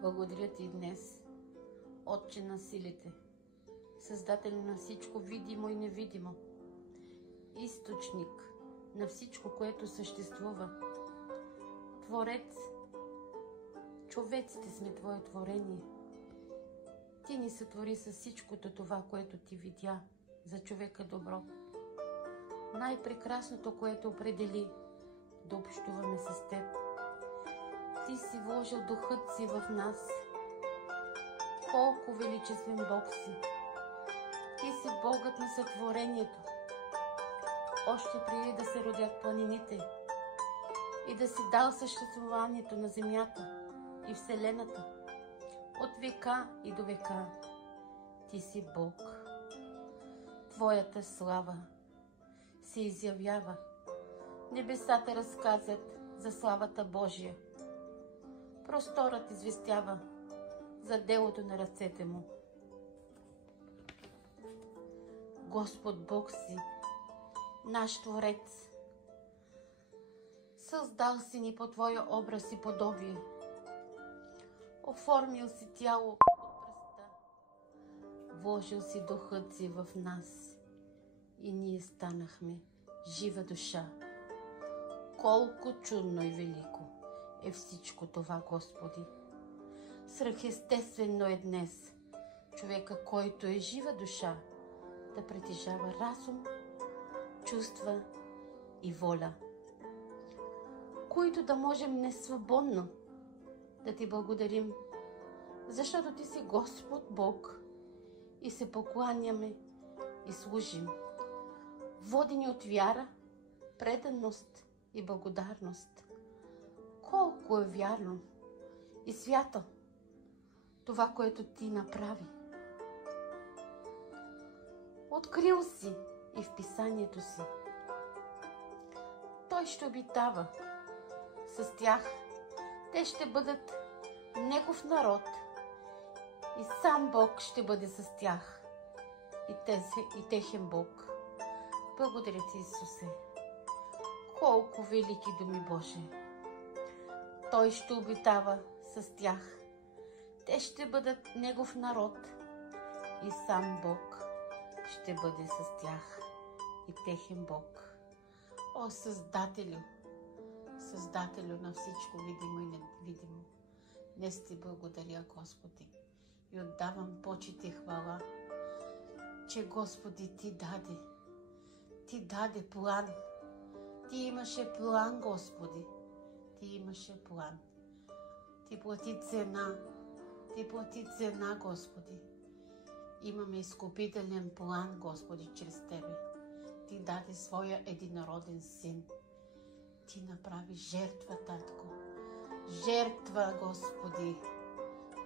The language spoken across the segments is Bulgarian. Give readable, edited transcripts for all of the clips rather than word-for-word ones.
Благодаря ти днес, Отче на силите, Създател на всичко видимо и невидимо, източник на всичко, което съществува, Творец. Човеците сме Твое творение. Ти ни сътвори с всичкото това, което Ти видя за човека добро. Най-прекрасното, което определи да общуваме с Теб. Ти си вложил духът си в нас. Колко величествен Бог си! Ти си Богът на сътворението. Още преди да се родят планините и да си дал съществуването на земята и Вселената, от века и до века, Ти си Бог. Твоята слава се изявява. Небесата разказват за славата Божия. Просторът известява за делото на ръцете Му. Господ Бог си, наш Творец. Създал си ни по Твоя образ и подобие. Оформил си тяло от пръста. Вложил си духът си в нас и ние станахме жива душа. Колко чудно и велико е всичко това, Господи! Свръхестествено е днес човека, който е жива душа, да притежава разум, чувства и воля, които да можем несвободно да Ти благодарим, защото Ти си Господ Бог и се покланяме и служим, водени от вяра, преданост и благодарност. Колко е вярно и свято това, което Ти направи. Открил си и в Писанието си. Той ще обитава с тях. Те ще бъдат Негов народ и сам Бог ще бъде с тях и техен Бог. Благодаря Ти, Исусе. Колко велики думи, Боже! Той ще обитава с тях. Те ще бъдат Негов народ и сам Бог ще бъде с тях и техен Бог. О, Създателю! Създателю на всичко видимо и невидимо, днес Ти благодаря, Господи, и отдавам почит и хвала, че, Господи, Ти даде план. Ти имаше план, Господи. Ти имаше план. Ти плати цена, Господи. Имаме изкупителен план, Господи, чрез Тебе. Ти даде Своя единороден Син. Ти направи жертва, Татко. Жертва, Господи,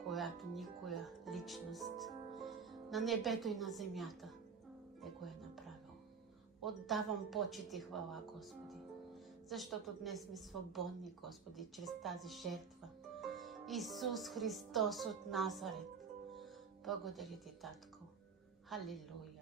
която никоя личност на небето и на земята не го е направил. Отдавам почит и хвала, Господи, защото днес сме свободни, Господи, чрез тази жертва. Исус Христос от Назарет. Благодаря Ти, Татко. Халилуя.